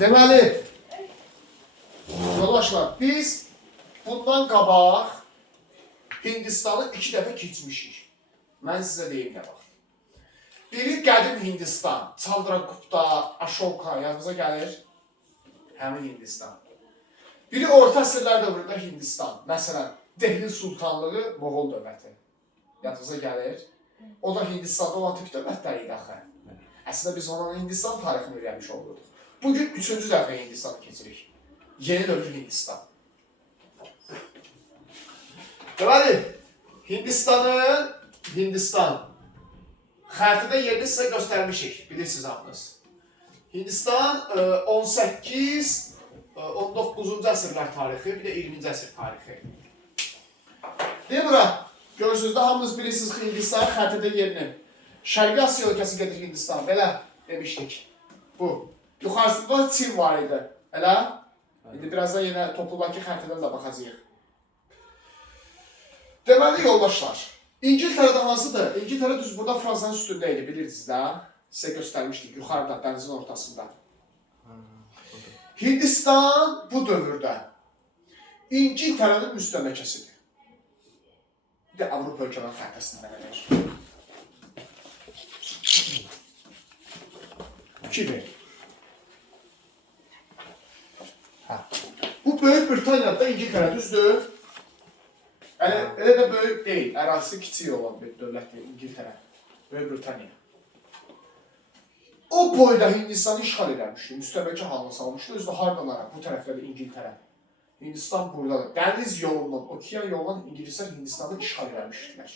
Deməli, yoldaşlar, biz bundan qabaq Hindistanı 2 dəfə keçmişik. Mən sizə deyim nə vaxt. Biri qədim Hindistan, Chandragupta, Ashoka yanımıza gəlir. Həmin Hindistan. Biri orta əsrlər dövründə Hindistan. Məsələn, Dehli Sultanlığı Moğol dövləti. Yanımıza gəlir. O da Hindistanda olan Türk dövlətləri idi axı. Əslində biz onun Hindistan tarixini öyrənmiş olduq. Bugün 3-cü dəfə Hindistanı keçirik. Yeni dövr Hindistan. Deməli, Hindistan xəritədə yerini sizə göstərmişik, bilirsiniz hamınız. Hindistan 18-19-cu əsrlər tarixi, bir də 20-ci əsr tarixi. Deyil bura, görürsünüz də hamınız bilirsiniz Hindistan xəritədə yerini. Şərqi Asiya ölkəsi gedir Hindistan, belə demişdik. Bu. Yuxarısında Çin var idi, elə? İndi birazdan yenə toplumdakı xəritədən də baxacağıq. Deməli, yoldaşlar, İngiltərədə hansıdır? İngiltərə düz burada Fransanın üstündə idi, bilirsiniz də. Sizə göstərmişdik, yuxarıda, dənizin ortasında. Hindistan bu dövrdə İngiltərənin müstəmləkəsidir. Bir də Avropa ölkələrinin xəritəsində gəlir. 2-dir. Bu Böyük Britaniyada İngiltərə düzdür. Elə də böyük deyil, ərazisi kiçik olan bir dövlətdir İngiltərə, Böyük Britaniya. O boyda Hindistanı işğal edilmişdir, müstəmləkə halına salmışdır. Özü də hardanlara, bu tərəfdə də İngiltərə. Hindistan buradadır. Dəniz yolundan, okean yolundan İngilislər Hindistanı işğal edilmişdirlər.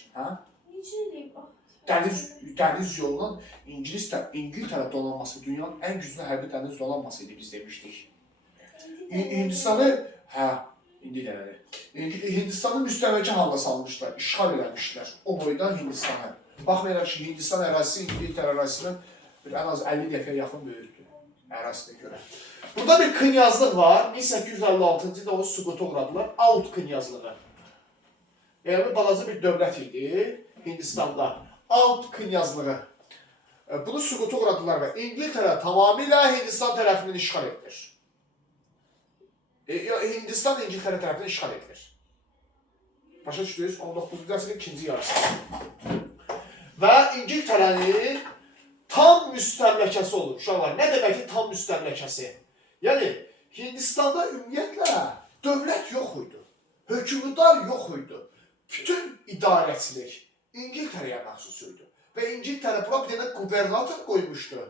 Dəniz yolundan İngiltərə donanması dünyanın ən güclü hərbi dəniz donanması idi, biz demişdik. Hindistanı, indi deməli. Hindistanı müstəmləkə halına salmışlar, işğal edilmişlər. O boyda Hindistanı. Baxmayaraq ki, Hindistan ərazisi İngiltərə ərazisindən ən az 50 dəfə yaxın böyükdür ərazisinə görə. Burada bir knyazlıq var. 1856-cı ildə onu süquta uğradılar. Aud knyazlığı. Yəni balaca bir dövlət idi Hindistanda. Aud knyazlığı. Bunu süquta uğradılar və İngiltərə tamamilə Hindistan tərəfindən işğal edilir. Hindistan İngiltərə tərəfindən işğal edilir. Başa düşdünüz? 19-cu əsrin ikinci yarısında. Və İngiltərənin tam müstəmləkəsi olur. Uşaqlar, nə demək ki tam müstəmləkəsi? Yəni, Hindistanda ümumiyyətlə dövlət yox idi. Hökümdar yox idi. Bütün idarəçilik İngiltərəyə məxsus idi. Və İngiltərə bura bir dənə qubernator qoymuşdu.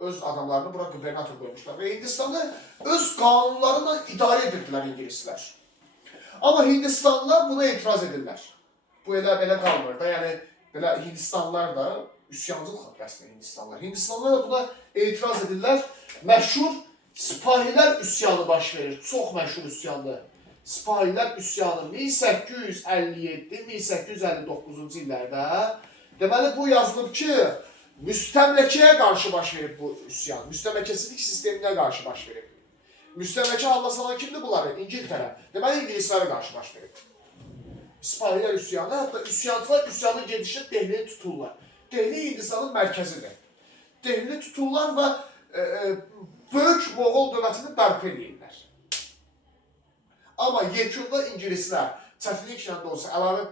Öz adamlarını bura qubernator qoymuşlar. Və Hindistanı öz qanunlarıyla idarə edirdilər İngilislər. Amma Hindistanlılar buna etiraz edirlər. Bu elə qalmır da. Yəni, belə Hindistanlılar da üsyancılıq xatirəsində Hindistanlılar. Hindistanlılar da buna etiraz edirlər. Məşhur Sipahilər üsyanı baş verir. Çox məşhur üsyandır. Sipahilər üsyanı 1857-1859-cu illərdə. Deməli, bu yazılıb ki, müstəmləkəyə qarşı baş verib bu üsyan. Müstəmləkəsizlik sisteminə qarşı baş verib. Müstəmləkə halına salan kimdir bunları? İngiltərə. Deməli, İngilislərə qarşı baş verib. Sipahilər üsyanı, hətta üsyancılar üsyanın gedişində Dehlini tuturlar. Dehli Hindistanın mərkəzidir. Dehlini tuturlar və böyük Moğol dövlətini bərpa edirlər. Amma yekunda İngilislər çətinliklə də olsa əlavə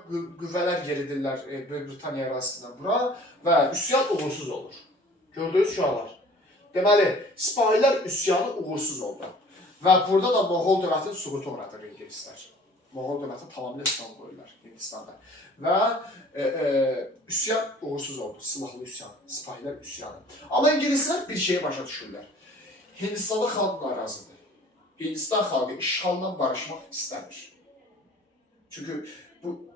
qüvvələr yeridirlər Böyük Britaniya ərazisindən bura və üsyan uğursuz olur. Gördünüz uşaqlar. Deməli, Sipahilər üsyanı uğursuz oldu. Və burada da Moğol dövlətini süquta uğradır İngilislər. Moğol dövləti tamamilə üsyan qoyurlar Hindistanda. Və üsyan uğursuz oldu, silahlı üsyan, Sipahilər üsyanı. Amma İngilislər bir şeyi başa düşürlər. Hindistanlı xalq narazıdır. Hindistan xalqı işğalla barışmaq istəmir. Çünki bu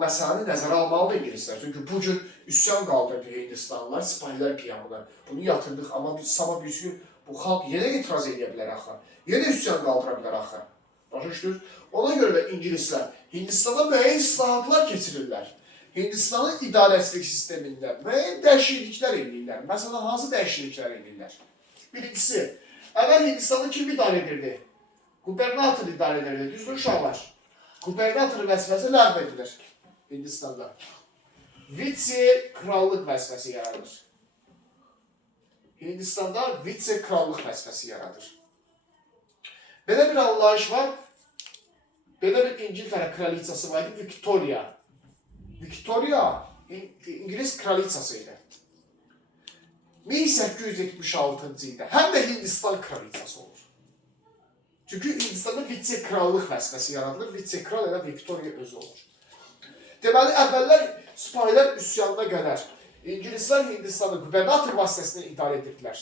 məsələni nəzərə almalıdır İngilislər. Çünki bu gün üsyan qaldırdı Hindistanlılar, Sipahilər qiyamına. Bunu yatırdıq, amma sabah bir gün bu xalq yenə etiraz edə bilər axı. Yenə üsyan qaldıra bilər axı. Başa düşdünüz? Ona görə də İngilislər Hindistanda müəyyən islahatlar keçirirlər. Hindistanın idarəçilik sistemində müəyyən dəyişikliklər edirlər. Məsələn, hansı dəyişikliklər edirlər? Birincisi, əvvəl Hindistanı kim idarə edirdi? Qubernator idarə edirdi. Düzdür uşaqlar? Qubernator vəzifəsi ləğv edilir Hindistanda. Vitse krallıq vəzifəsi yaranır. Hindistanda vitse-krallıq vəzifəsi yaradır. Belə bir anlayış var. Belə bir İngiltərə kraliçası var idi, Victoria. Victoria İngiliz kraliçası idi. 1876-cı ildə həm də Hindistan kraliçası olur. Çünki Hindistanda vitse-krallıq vəzifəsi yaradılır. Vitse-kral elə Victoria özü olur. Deməli, əvvəllər sipahilər üsyanına qədər İngilislər Hindistanı qubernator vasitəsilə idarə edirdilər.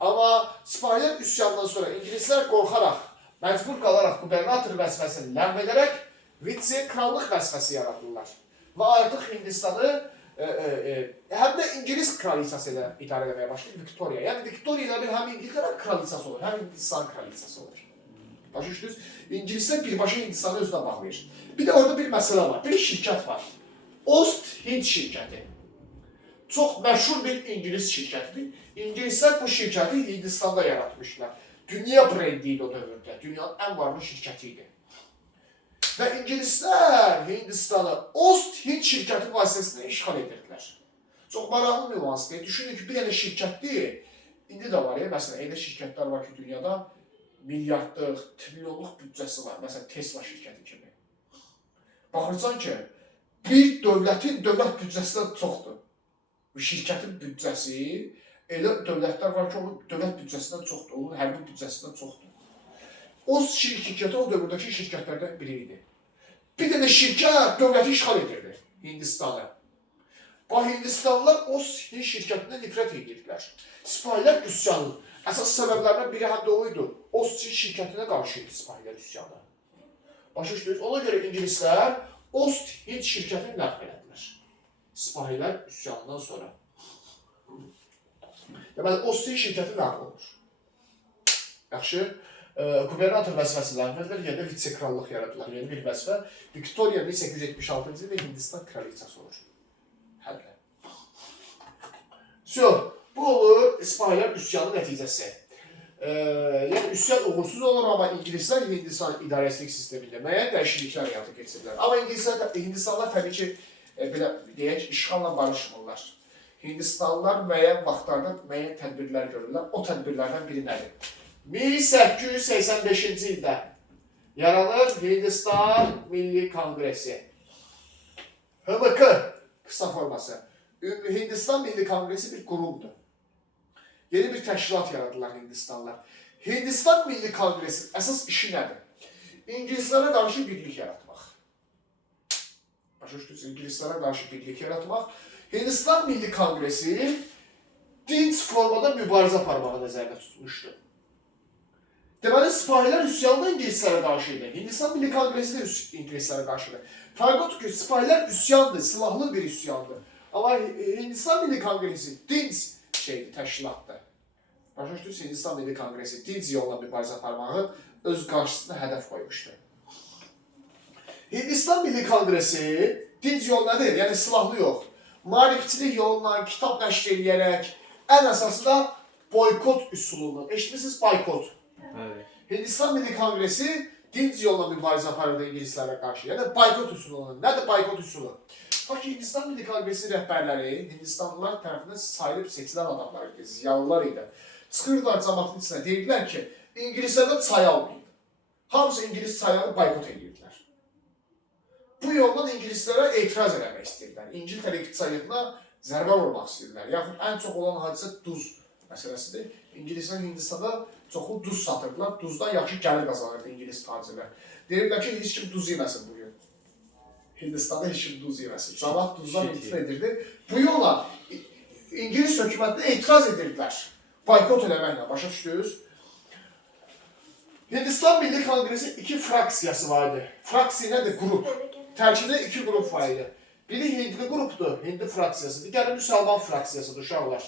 Amma sipahilər üsyanından sonra İngilislər qorxaraq, məcbur qalaraq qubernator vəzifəsini ləğv edərək vitse-krallıq vəzifəsi yaradırlar. Və artıq Hindistanı həm də İngiliz kraliçası ilə idarə etməyə başlayır, Victoria. Yəni Victoria ilə bir həm İngiltərə kraliçası olur, həm Hindistan kraliçası olur. Başa düşdünüz? İngilislər birbaşa Hindistanı özünə bağlayır. Bir də orada bir məsələ var, bir şirkət var. Ost-Hind şirkəti. Çox məşhur bir İngiliz şirkətidir. İngilislər bu şirkəti Hindistanda yaratmışlar. Dünya brendi idi o dövrdə, dünyanın ən varlı şirkəti idi. Və İngilislər Hindistanı Ost-Hind şirkəti vasitəsilə işğal edirdilər. Çox maraqlı nüansdır. Düşünün ki, bir dənə şirkətdir. İndi də var ya, məsələn, elə şirkətlər var ki, dünyada milyardlıq, trilyonluq büdcəsi var. Məsələn, Tesla şirkəti kimi. Baxırsan ki, bir dövlətin dövlət büdcəsindən çoxdur. Bu şirkətin büdcəsi elə dövlətlər var ki, onun dövlət büdcəsindən çoxdur, onun hərbi büdcəsindən çoxdur. O şirkəti o dövrdəki şirkətlərdən biri idi. Bir dənə şirkət dövləti işğal edirdi Hindistanı. Bu Hindistanlılar o şirkətindən nifrət edirdilər. Sipahilər üsyanı. Əsas səbəblərdən biri həm də o idi. O şirkətinə qarşı idi sipahilər üsyanı. Başa düşdünüz? Ona görə İngilislər Ost-Hind şirkətini ləğv elədilər. Sipahilər üsyanından sonra. Deməli, Ost-Hind şirkəti ləğv olur. Yaxşı. Qubernator vəzifəsi ləğv edilir, yəni vitse-krallıq yaradılır. Yeni bir vəzifə. Victoria 1876-cı ildə Hindistan kraliçası olur. Həllə. Bu olur sipahilər üsyanı nəticəsi. Yəni üsyan uğursuz olur, amma İngilislər Hindistan idarəçilik sistemində müəyyən dəyişikliklər həyata keçirirlər. Amma Hindistanlar təbii ki, belə deyək, işğalla barışmırlar. Hindistanlılar müəyyən vaxtlarda müəyyən tədbirlər görürlər. O tədbirlərdən biri nədir? 1885-ci ildə yaranır Hindistan Milli Kongresi. HMK qısa forması. Hindistan Milli Kongresi bir qurumdur. Yeni bir təşkilat yaradılar Hindistanlar. Hindistan Milli Kongresi əsas işi nədir? İngilislərə qarşı birlik yaratmaq. Başa düşdünüz, İngilislərə qarşı birlik yaratmaq. Hindistan Milli Kongresi dinc formada mübarizə aparmağı nəzərdə tutmuşdu. Deməli, sipahilər üsyanında İngilislərə qarşı idi. Hindistan Milli Kongresi də İngilislərə qarşı idi. Fərq odur ki, sipahilər üsyandır, silahlı bir üsyandır. Amma Hindistan Milli Kongresi dinc təşkilatdır. Başa düşdünüz, Hindistan Milli Kongresi dinc yolla mübarizə aparmağı öz qarşısına hədəf qoymuşdu. Hindistan Milli Kongresi dinc yol nədir? Yəni silahlı yox. Maarifçilik yolla, kitab nəşr edərək, ən əsası da boykot üsulunu. Eşitmişsiniz, boykot. Evet. Hindistan Milli Kongresi dinc yolla mübarizə aparırdı İngilislərə qarşı. Yəni boykot üsulu. Nədir boykot üsulu? Bax ki, Hindistan Milli Kongresi rəhbərləri Hindistanlılar tərəfindən sayılıb seçilən adamlar idi, ziyalılar idi. Çıxırdılar cəmaatın içinə, deyirdilər ki, İngilislərdən çay almayın. Hamısı İngilis çaylarını boykot edirdilər. Bu yoldan İngilislərə etiraz eləmək istəyirlər. İngiltərə iqtisadiyyatına zərbə vurmaq istəyirlər. Yaxud ən çox olan hadisə duz məsələsidir. İngilislər Hindistanda çoxu duz satırdılar. Duzdan yaxşı gəlir qazanırdı İngilis tacirlər. Deyirlər ki, heç kim duz yeməsin bugün. Hindistanda heç kim duz yeməsin. Cəmaat duzdan imtina edirdi. Bu yolla İngilis hökumətinə etiraz edirdilər. Boykot eləməklə, başa düşdünüz? Hindistan Milli Kongresi iki fraksiyası var idi. Fraksiya nədir? Qrup. Tərkibində iki qrup var idi. Biri Hindli qrupdur, Hindi fraksiyası. Digəri Müsəlman fraksiyasıdır, uşaqlar.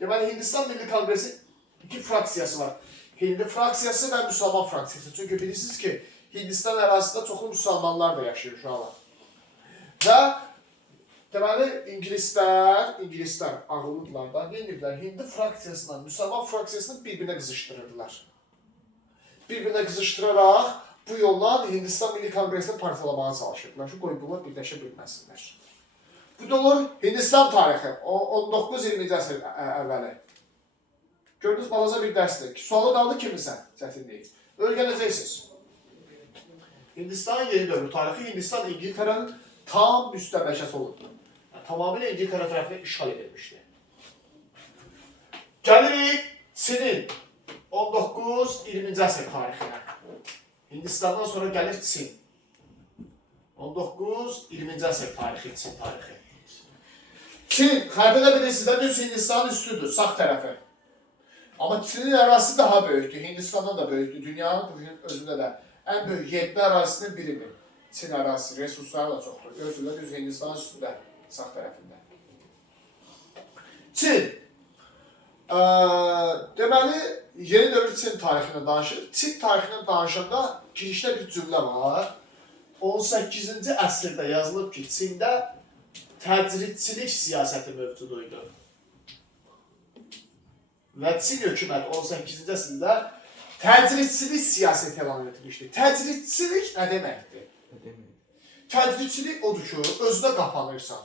Deməli, Hindistan Milli Kongresi iki fraksiyası var. Hindi fraksiyası və Müsəlman fraksiyası. Çünki bilirsiniz ki, Hindistan ərazisində çoxlu müsəlmanlar da yaşayır uşaqlar. Və deməli, İngilislər ağıllıdırlar da, nə edirlər? Hindi fraksiyasından, Müsəlman fraksiyasını bir-birinə qızışdırırdılar. Bir-birinə qızışdıraraq bu yolla Hindistan Milli Kongresi'ni parçalamağa çalışırdılar. Şu qoy bunlar birləşə bilməsinlər. Bu da olur Hindistan tarixi, 19-20-ci əsr əvvəli. Gördünüz, balaca bir dərsdir. Sualı daldı kimisə çətinlik. Öyrənəcəksiniz. Hindistan yeni dövrü tarixi, Hindistan İngiltərənin tam müstəmləkəsi olubdur. Tamamilə İngiltərə tərəfindən işğal edilmişdir. Gəlirik Çinin 19-20-ci əsr tarixinə. Hindistandan sonra gəlir Çin. 19-20-ci əsr tarixi, Çin tarixi. Çin, xəritədə bilirsiniz, düz Hindistanın üstüdür, sağ tərəfi. Amma Çinin ərazisi daha böyükdür, Hindistandan da böyükdür. Dünyanın bugün özündə də ən böyük 7 ərazisinin biridir. Çin ərazisi, resursları da çoxdur. Görürsünüz, düz Hindistanın üstündə, sağ tərəfində. Çin. Deməli, yeni dövr Çin tarixindən danışır. Çin tarixindən danışanda girişdə bir cümlə var. 18-ci əsrdə yazılıb ki, Çində təcridçilik siyasəti mövcuduydu. Və Çin hökuməti 18-ci əsrdə təcridçilik siyasəti elan etmişdi. Təcridçilik nə deməkdir? Təcridçilik odur ki, özünə qapanırsan,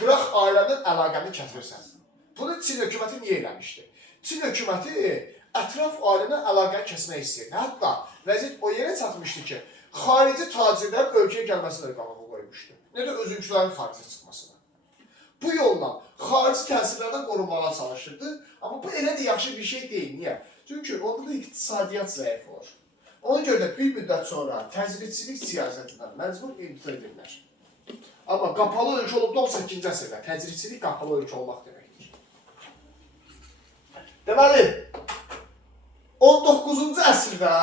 qıraq ailənin əlaqəni kəsirsən. Bunu Çin hökuməti niyə eləmişdi? Çin hökuməti ətraf ailənin əlaqəni kəsmək istəyirdi. Hətta vəziyyət o yerə çatmışdı ki, xarici tacirlər ölkəyə gəlməsini qanağı qoymuşdu. Nə də özünkülərin xaricə çıxmasına. Bu yolla xarici təsirlərdən qorunmağa çalışırdı. Amma bu elə də yaxşı bir şey deyil. Niyə? Çünki onda da iqtisadiyyat zəif olur. Ona görə də bir müddət sonra təcridçilik siyasətindən məcbur imtina edirlər. Amma qapalı ölkə olub 18-ci əsrdə təcridçilik qapalı ölkə olmaq deməkdir. Deməli, 19-cu əsrdə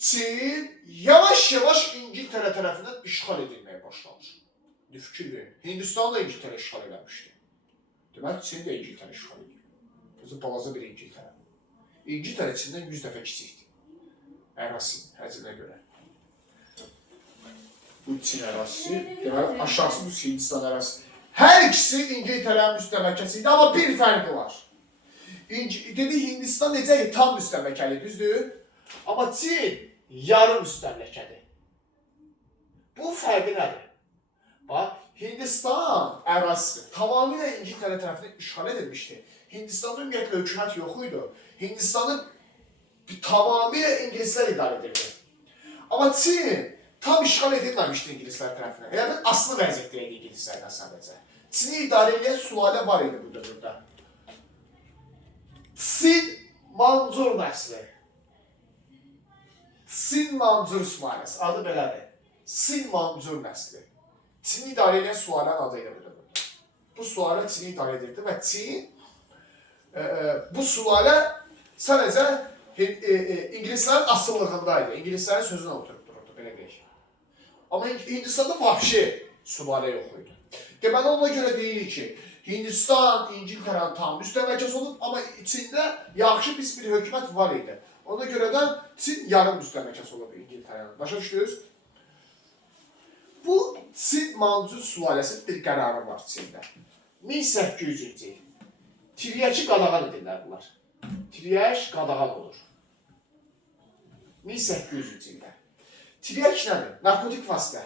Çin yavaş-yavaş İngiltərə tərəfindən işğal edilməyə başlanır. Fikir verin, Hindistan da İngiltərə işğal eləmişdi. Deməli, Çin də İngiltərə işğal edir. Özü balaca bir İngiltərə. İngiltərə Çindən 100 dəfə kiçikdir. Ərazisi, həcinə görə. Bu Çin ərazisi, deməli, aşağısı bu Hindistan ərazisi. Hər ikisi İngiltərənin müstəmləkəsi idi, amma bir fərqi var. Dedi, Hindistan necə tam müstəmləkəli, düzdür? Amma Çin yarım müstəmləkədir. Bu fərqi nədir? Bax, Hindistan ərazisi tamamilə İngiltərə tərəfindən işğal edilmişdi. Hindistanda ümumiyyətlə hökumət yox idi. Hindistanı tamamilə ingilislər idarə edirdi. Amma Çin tam işğal edilməmişdi ingilislər tərəfindən. Elə bir aslı vəziyyətdə idi ingilislərdən sadəcə. Çini idarə edən sülalə var idi bu dövrdə. Sin Mancur nəsli. Sin Mancur sülaləsi, adı belədir. Sin Mancur nəsli. Çini idarə edən sülalənin adı ilə bu dövrdə. Bu sülalə Çini idarə edirdi və Çin bu sülalə sadəcə ingilislərin asıllığındaydı. İngilislərin sözünə oturub dururdu, belə deyək. Amma Hindistanda vahşi sülalə yox idi. Deməli, ona görə deyilir ki, Hindistan, İngiltərənin tam müstəmləkəsi olub, amma içində yaxşı pis bir hökumət var idi. Ona görə də Çin yarım müstəmləkəsi olub İngiltərənin. Başa düşdünüz? Bu Çin Mancur sülaləsinin bir qərarı var Çində. 1800-cü il. Tiryəki qadağan edirlər bunlar. Tiryək qadağan olur. 1800-cü ildə. Tiryək nədir? Narkotik vasitə.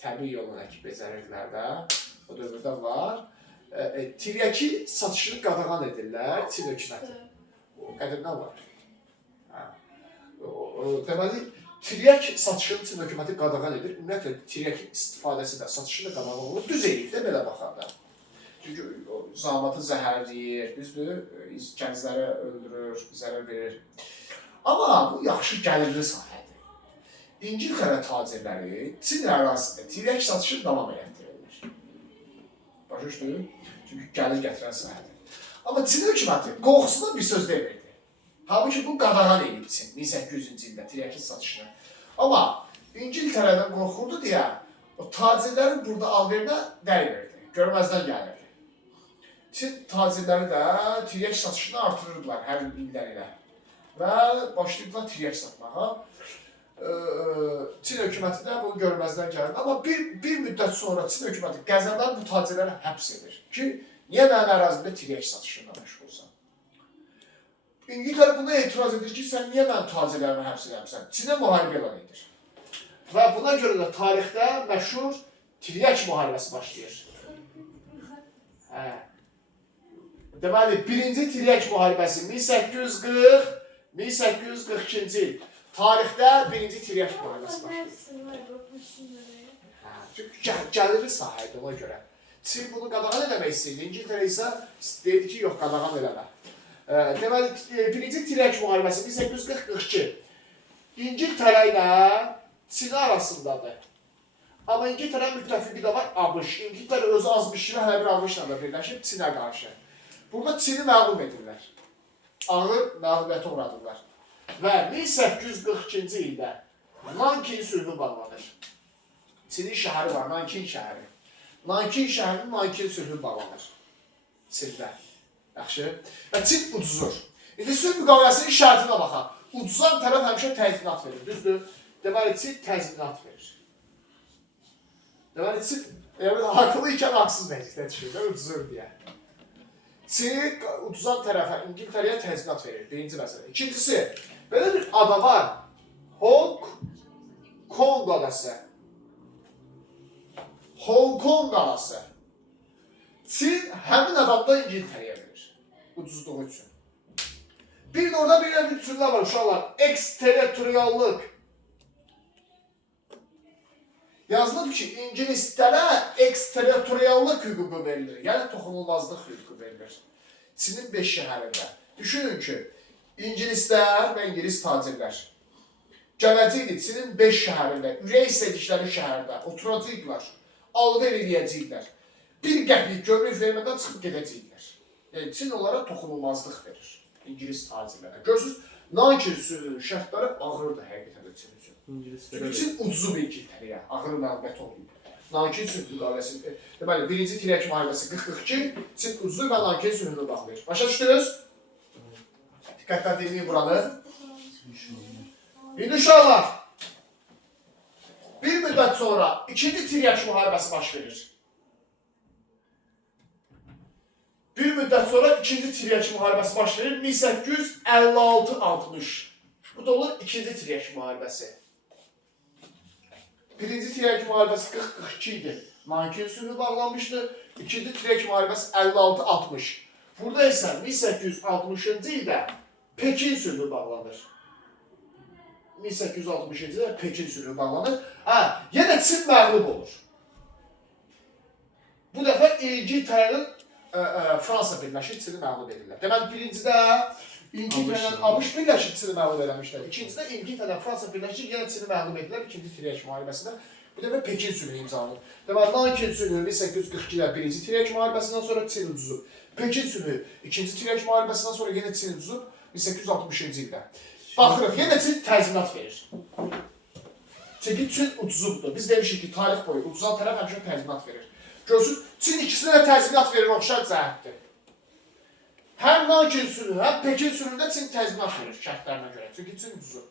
Təbii yolla əkib becərirdilər də. O dövrdə var. Tiryəki satışını qadağan edirlər Çin hökuməti. O qədimdən var. Deməli, tiryək satışını Çin hökuməti qadağan edir. Ümumiyyətlə, tiryəkin istifadəsi də, satışı da qadağan olur. Düz eləyib də belə baxanda. Çünki zamatı zəhərləyir, düzdür, gənclərə öldürür, zərər verir. Amma bu yaxşı gəlirli sahədir. İngiltərə tacirləri Çin ərazisində tiryək satışını davam elətdirirlər. Başa düşdür? Çünki gəlir gətirən sahədir. Amma Çin hökuməti qorxusundan bir söz demirdi. Halbuki bu qadağan edib Çin 1800-cü ildə tiryəkin satışını. Amma İngiltərədən qorxurdu deyə o tacirlərin burada alverinə dəymirdi, görməzdən gəlirdi. Çin tacirləri də tiryək satışını artırırdılar hər ildən ilə və başlayırdılar tiryək satmağa. Çin hökuməti də bunu görməzdən gəlirdi. Amma bir müddət sonra Çin hökuməti qəzəblən bu tacirləri həbs edir ki, niyə mənim ərazimdə tiryək satışına məşğulsan? İngiltərə buna etiraz edir ki, sən niyə mənim tacirlərimi həbs edəmsən? Çinə müharibə elan edir. Və buna görə də tarixdə məşhur Tiryək müharibəsi başlayır. Hə. Deməli, birinci Tiryək müharibəsi 1840-1842-ci il. Tarixdə birinci Tiryək müharibəsi başlayır. Çünki gəliri sahədir ona görə. Çin bunu qadağan eləmək istəyirdi. İngiltərə isə deyirdi ki, yox, qadağan eləmə. Deməli, birinci Tiryək müharibəsi 1840-42. İngiltərə ilə Çin arasındadır. Amma İngiltərə müttəfiqi də var ABŞ. İngiltərə özü az bir şeylə hələ bir ABŞ-la da birləşib Çinə qarşı. Burada Çini məğlub edirlər. Ağır məğlubiyyətə uğradırlar. Və 1842-ci ildə Nankin sülhü bağlanır. Çinin şəhəri var, Nankin şəhəri. Nankin şəhərinin Nankin sülhü bağlanır. Çində. Yaxşı. Və Çin ucuzur. İndi sülh müqaviləsinin şərtinə baxaq. Ucuzan tərəf həmişə təzminat verir, düzdür? Deməli, Çin təzminat verir. Deməli, Çin haqlı ikən haqsız vəziyyətə düşür, ucuzur deyə. Çin ucuzan tərəfə İngiltərəyə təzminat verir, birinci məsələ. İkincisi, belə bir ada var, Hong Kong adası. Hong Kong adası. Çin həmin adamda İngiltərəyə verir, ucuzluğu üçün. Bir də orada bir bütünlər var, uşaqlar, eksterritoriallıq. Yazılıb ki, İngilislərə eksterritoriallıq hüququ verilir, yəni toxunulmazlıq hüququ verilir. Çinin 5 şəhərində. Düşünün ki, İngilislər və İngilis tacirlər gələcəkdir Çinin 5 şəhərində, ürək istədikləri şəhərdə oturacaqlar, alver eləyəcəklər. Bir qəpik gömrük vermədən çıxıb gedəcəklər. Yəni, Çin onlara toxunulmazlıq verir, İngilis tacirlərə. Görürsünüz, Nankin sülhünün şərtləri ağırdır həqiqətən də Çin üçün. Çünki Çin ucuzub İngiltərəyə, ağır məlubiyyət olmayıb. Nankin sülhü müqaviləsi, deməli, birinci Tiryək müharibəsi 40-42, Çin ucuzub və Nankin sülhünü bağlayır. Başa düşdünüz? Diqqətlə dinləyin buranı. İndi uşaqlar, bir müddət sonra ikinci Tiryək müharibəsi baş verir. Bir müddət sonra ikinci Tiryək müharibəsi baş verir, 1856-60. Bu da olur ikinci Tiryək müharibəsi. Birinci Tiryək müharibəsi 40-42 idi. Nankin sülhü bağlanmışdı. İkinci Tiryək müharibəsi 56-60. Burada isə 1860-cı ildə Pekin sülhü bağlanır. 1860-cı ildə Pekin sülhü bağlanır. Yenə Çin məğlub olur. Bu dəfə İngiltərənin Fransa birləşib Çini məğlub edirlər. Deməli, birincidə İngiltərə ilə ABŞ birləşib Çini məğlub eləmişlər. İkincidə İngiltərə ilə Fransa birləşib yenə Çini məğlub edirlər ikinci Tiryək müharibəsində. Bu dəfə Pekin sülhü imzalanır. Deməli, Nankin sülhü 1842-də birinci Tiryək müharibəsindən sonra Çin ucuzub. Pekin sülhü ikinci Tiryək müharibəsindən sonra yenə Çin ucuzub 1860-cı ildə. Baxırıq, yenə Çin təzminat verir. Çünki Çin ucuzubdur. Biz demişik ki, tarix boyu ucuzan tərəf həmişə təzminat verir. Görürsünüz, Çin ikisinə də təzminat verir, oxşar cəhətdir. Həm Nankin sülhü, həm Pekin sülhündə Çin təzminat verir şərtlərinə görə. Çünki Çin ucuzub.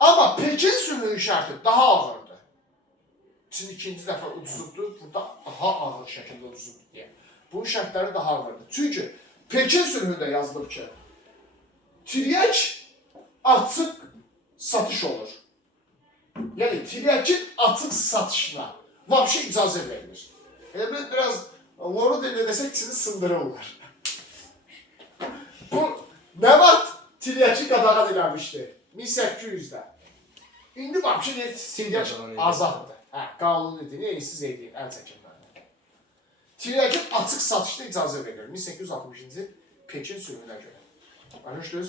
Amma Pekin sülhünün şərti daha ağırdır. Çin ikinci dəfə ucuzubdur, burada daha ağır şəkildə ucuzubdur deyə. Bunun şərtləri daha ağırdır. Çünki Pekin sülhündə yazılıb ki, tiryək açıq satış olur. Yəni, tiryəkin açıq satışına vəbşə icazə verilir. Yəni, biraz loru demək desək, Çini sındırırlar. Bu, nə vaxt tiryəki qadağan eləmişdi? 1800-də. İndi vəbşə tiryək azaddır. Qanunidir, neyisiz edin, əl çəkinməli. Tiryəkin açıq satışda icazə verilir. 1860-cı Pekin sülhünə görə. Başa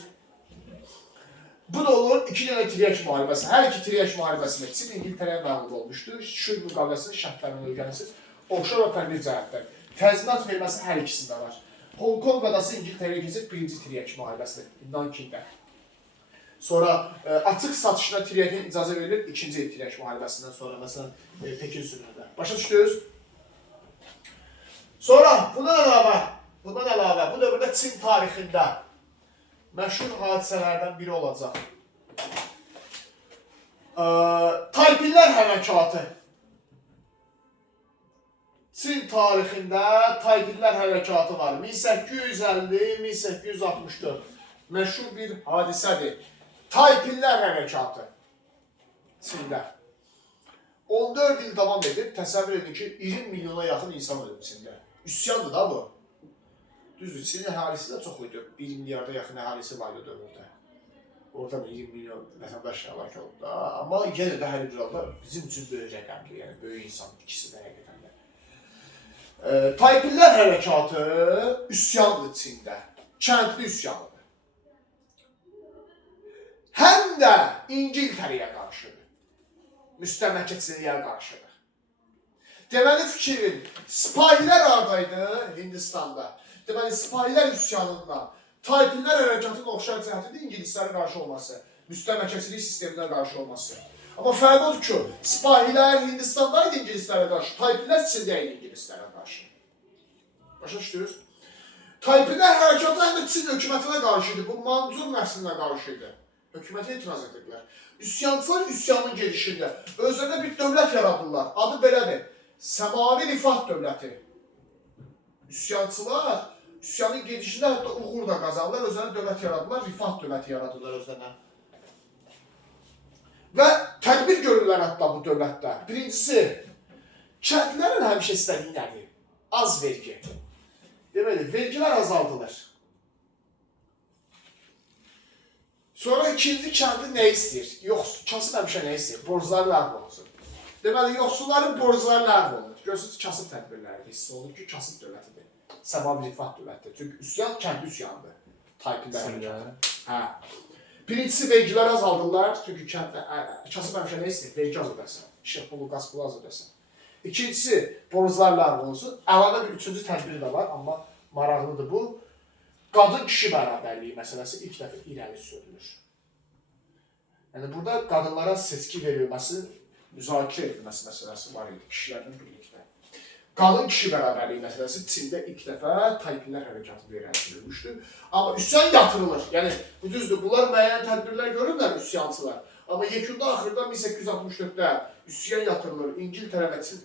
bu da olur iki dənə Tiryək müharibəsi. Hər iki Tiryək müharibəsində Çin İngiltərəyə məğlub olmuşdur. Sülh müqaviləsinin şərtlərini öyrənirsiniz. Oxşar və fərqli cəhətlər. Təzminat verməsi hər ikisində var. Hong Kong adası İngiltərəyə keçib birinci Tiryək müharibəsidir. Nankində. Sonra açıq satışına Tiryəkin icazə verilir ikinci Tiryək müharibəsindən sonra. Məsələn, Pekin sülhündə. Başa düşdünüz? Sonra bundan əlavə, bu dövrdə Çin tarixində məşhur hadisələrdən biri olacaq. Taipinlər hərəkatı. Çin tarixində Taipinlər hərəkatı var. 1850-1864 məşhur bir hadisədir. Taipinlər hərəkatı Çində. 14 il davam edib, təsəvvür edin ki, 20 milyona yaxın insan ölüb içində. Üsyandır da bu. Düzdür, Çinin əhalisi də çox idi. 1 milyarda yaxın əhalisi var idi dövrdə. Oradan 20 milyon vətəndaş həlak olub da. Amma yenə də hər bir halda bizim üçün böyük rəqəmdir. Yəni, böyük insan ikisi də həqiqətən də. Taipinlər hərəkatı üsyandır Çində. Kəndli üsyanıdır. Həm də İngiltərəyə qarşıdır. Müstəmləkəçiliyə qarşıdır. Deməli fikrin, sipahilər haradaydı Hindistanda? Deməli, sipahilər üsyanından Taipinlər hərəkatının oxşar cəhətidir İngilislərə qarşı olması, müstəmləkəçilik sisteminə qarşı olması. Amma fərq odur ki, sipahilər Hindistandaydı İngilislərə qarşı, Taipinlər Çindəydi İngilislərə qarşı. Başa düşdünüz? Taipinlər hərəkatı həm də Çin hökumətinə qarşıydı, bu Mancur nəslinə qarşıydı. Hökumətə etiraz edirlər. Üsyançılar üsyanın gedişində özlərində bir dövlət yaradırlar. Adı belədir, Səmavi Rifah dövləti. Üsyançılar üsyanın gedişində hətta uğur da qazanırlar, özlərində dövlət yaradırlar, Rifah dövləti yaradırlar özlərində. Və tədbir görürlər hətta bu dövlətdə. Birincisi, kəndlilərin həmişə istədiyi nədir? Az vergi. Deməli, vergilər azaldılır. Sonra ikinci kəndi nə istəyir? Kasıb həmişə nə istəyir? Borcları ləğv olunsun. Deməli, yoxsulların borcları ləğv olunur. Görürsünüz, kasıb tədbirləri hiss olunur ki, kasıb dövlətidir. Səbabi rifah dövlətidir. Çünki üsyan kəndi üsyandır. Taipinlər hərəkatı. Hə. Birincisi, vergilər azaldırlar. Çünki kasıb həmişə nə istəyir? Vergi az ödəsin. İşıq pulu, qaz pulu az ödəsin. İkincisi, borclar ləğv olunsun. Əlavə bir üçüncü tədbir də var, amma maraqlıdır bu. Qadın-kişi bərabərliyi məsələsi ilk dəfə irəli sürülür. Yəni, burada qadınlara seçki verilməsi, müzakirə edilməsi məsələsi var idi kişilərlə birlikdə. Qadın-kişi bərabərliyi məsələsi Çində ilk dəfə Taipinlər hərəkatında irəli sürülmüşdür. Amma üsyan yatırılır. Yəni, bu düzdür, bunlar müəyyən tədbirlər görürlər üsyancılar. Amma yekunda axırda 1864-də üsyan yatırılır. İngiltərə və Çin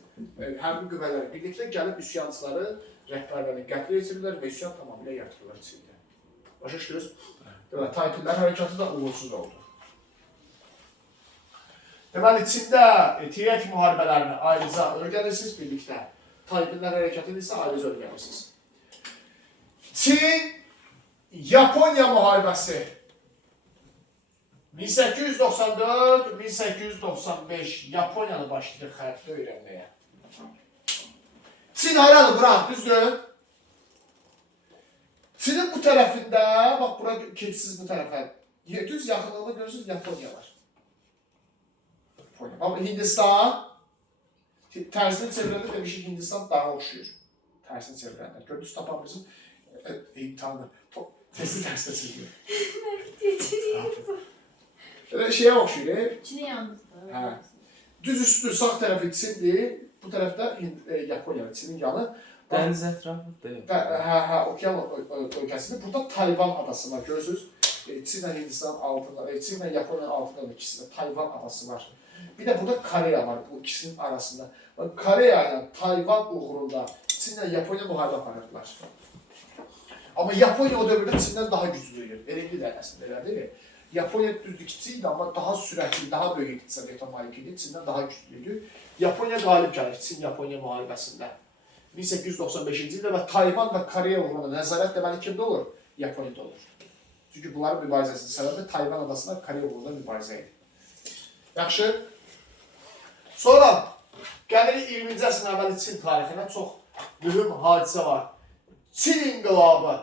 hərbi qüvvələri birlikdə gəlib üsyancıları rəhbərlərini qətl etirirlər və üsyan tamamilə yatırılır Çində. Başa düşdünüz? Deməli, Taipinlər hərəkatı da uğursuz oldu. Deməli, Çində tirək müharibələrini ayrıca öyrənirsiniz birlikdə. Taipinlər hərəkatını isə ayrıca öyrənirsiniz. Çin-Yaponiya müharibəsi 1894-1895 Yaponiyanı başlayır xəritdə öyrənməyə. Çin haradır, bırak, düzdür? Çinin bu tərəfində, bax, bura keçsiz bu tərəfə, düz yaxınlığında görürsünüz, Yaponiya var. Amma Hindistan, tərsini çevirəndə demişik, Hindistan daha oxşuyur. Tərsini çevirəndə. Gördünüz, tapan bizim imtihanı, testi tərsinə çeviriyor. Şeyə oxşuyur, Çin'e yalnızdı. Düz üstü sağ tərəfi Çindir, bu tərəfdə Yaponiya, Çinin yanı. Dəniz ətrafı deyil. Hə, okean ölkəsində. Burada Tayvan adası var, görürsünüz. Çinlə Hindistan altında, Çinlə Yaponiyanın altında ikisində Tayvan adası var. Bir də burada Koreya var, bu ikisinin arasında. Koreya ilə Tayvan uğrunda Çinlə Yaponiya müharibə aparırdılar. Amma Yaponiya o dövrdə Çindən daha güclüydür. Verimli də əslində, elədir. Yaponiya düzdür kiçik idi, amma daha sürətli, daha böyük iqtisadiyyata malik idi. Çindən daha güclüydü. Yaponiya qalib gəlir Çin-Yaponiya müharibəsində. 1895-ci ildə və Tayvan və Koreya uğrunda nəzarət deməli kimdə olur? Yaponiyada olur. Çünki bunların mübarizəsinin səbəbi Tayvan adasına Koreya uğrunda mübarizə idi. Yaxşı. Sonra gəlirik 20-ci əsrin əvvəli Çin tarixinə çox mühüm hadisə var. Çin inqilabı.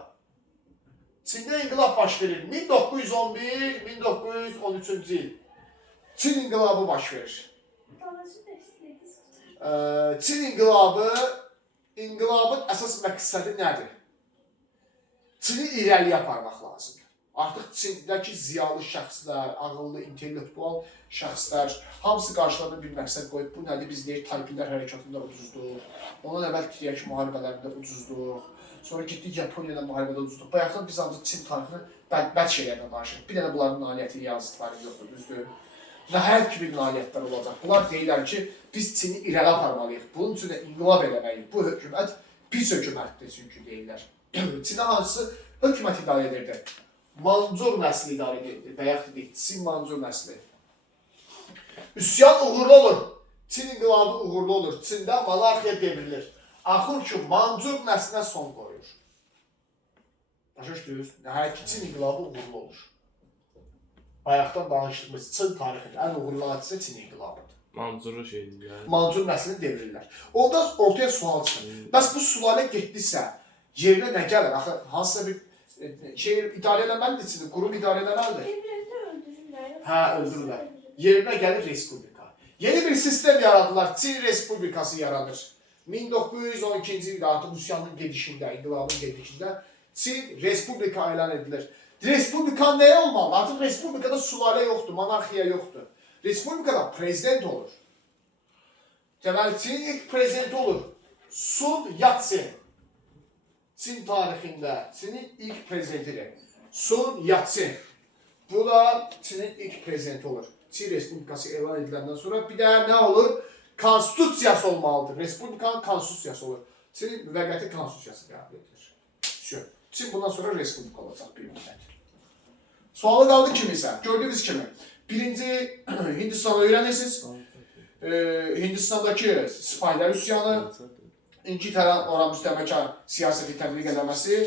Çində inqilab baş verir. 1911-1913-cü il. Çin inqilabı baş verir. Çin İnqilabın əsas məqsədi nədir? Çini irəliyə aparmaq lazımdır. Artıq Çindəki ziyalı şəxslər, ağıllı, intellektual şəxslər hamısı qarşılarına bir məqsəd qoyub. Bu nədir? Biz deyir, Taipinlər hərəkatında ucuzduq. Ondan əvvəl tirək müharibələrində ucuzduq. Sonra getdik Yaponiya ilə müharibədə ucuzduq. Bayaqdan biz ancaq Çin tarixini bəd şeylərdən danışırıq. Bir dənə bunların nailiyyəti yazdıqları yoxdur, düzdür? Nəhayət kimi nailiyyətlər olacaq. Bunlar deyirlər ki, biz Çini irəli aparmalıyıq. Bunun üçün də inqilab eləməliyik. Bu hökumət pis hökumətdir çünki deyirlər. Çinə hansı hökumət idarə edirdi? Mancur nəsli idarə edirdi. Bayaq dedik, Çin Mancur nəsli. Üsyan uğurlu olur. Çin inqilabı uğurlu olur. Çində monarxiya devrilir. Axır ki, Mancur nəslinə son qoyur. Başa düşdünüz? Nəhayət ki, Çin inqilabı uğurlu olur. Bayaqdan danışdığımız Çin tarixinin ən uğurlu hadisə Çin inqilabıdır. Mancuru şeydir yani. Mancur nəslini devrirlər. Ondan ortaya sual çıxır. Bəs bu sülalə getdisə, yerinə nə gəlir? Axı, hansısa bir şey idarə eləməlidir Çini, qurum idarə eləməlidir. Birbirlerini öldürürler. Hə, öldürürlər. Yerinə gəlir respublika. Yeni bir sistem yaradılar. Çin Respublikası yaradır. 1912-ci ildə artıq Rusiyanın gedişində, inqilabın gedişində Çin Respublika elan edilir. Respublika nəyə olmalı? Artıq Respublikada sülalə yoxdur, monarxiya yoxdur. Respublikada prezident olur. Deməli, Çin ilk prezidenti olur. Sun Yat-sen. Çin tarixində Çinin ilk prezidentidir. Sun Yat-sen. Bu da Çinin ilk prezidenti olur. Çin Respublikası elan ediləndən sonra bir də nə olur? Konstitusiyası olmalıdır. Respublikanın konstitusiyası olur. Çinin müvəqqəti konstitusiyası qəbul edilir. Çin bundan sonra respublika olacaq bir müddət. Sualı qaldı kimisə. Gördüyünüz kimi. Birinci Hindistanı öyrənirsiniz. Hindistandakı sipahilər üsyanı, İngiltərə ora müstəmləkə siyasəti tətbiq eləməsi,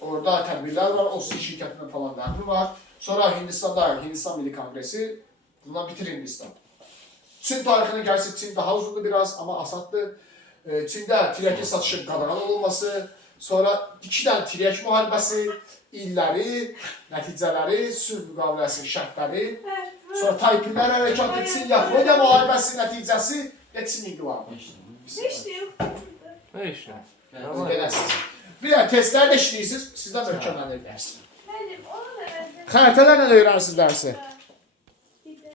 orada tədbirlər var, o şirkətinin falan dəxli var. Sonra Hindistanda Hindistan Milli Kongresi, bundan bitir Hindistan. Çin tarixinə gəlsək, Çin daha uzundur biraz, amma asaddır. Çində tirəkin satışın qadağan olması, sonra 2 dənə tirək müharibəsi, illəri, nəticələri, sülh müqaviləsi, şərtləri, sonra Taypinlər hərəkatı, Çin-Yaponiya müharibəsi nəticəsi və Çin inqilabı. Hiç de yok burada. Ne işte? Gələsiniz. Bir də testlər də işləyirsiniz, sizdən möhkəmlənir dərsi. Benim onu da benzedim. Xəritələrlə öyrənirsiniz dərsi.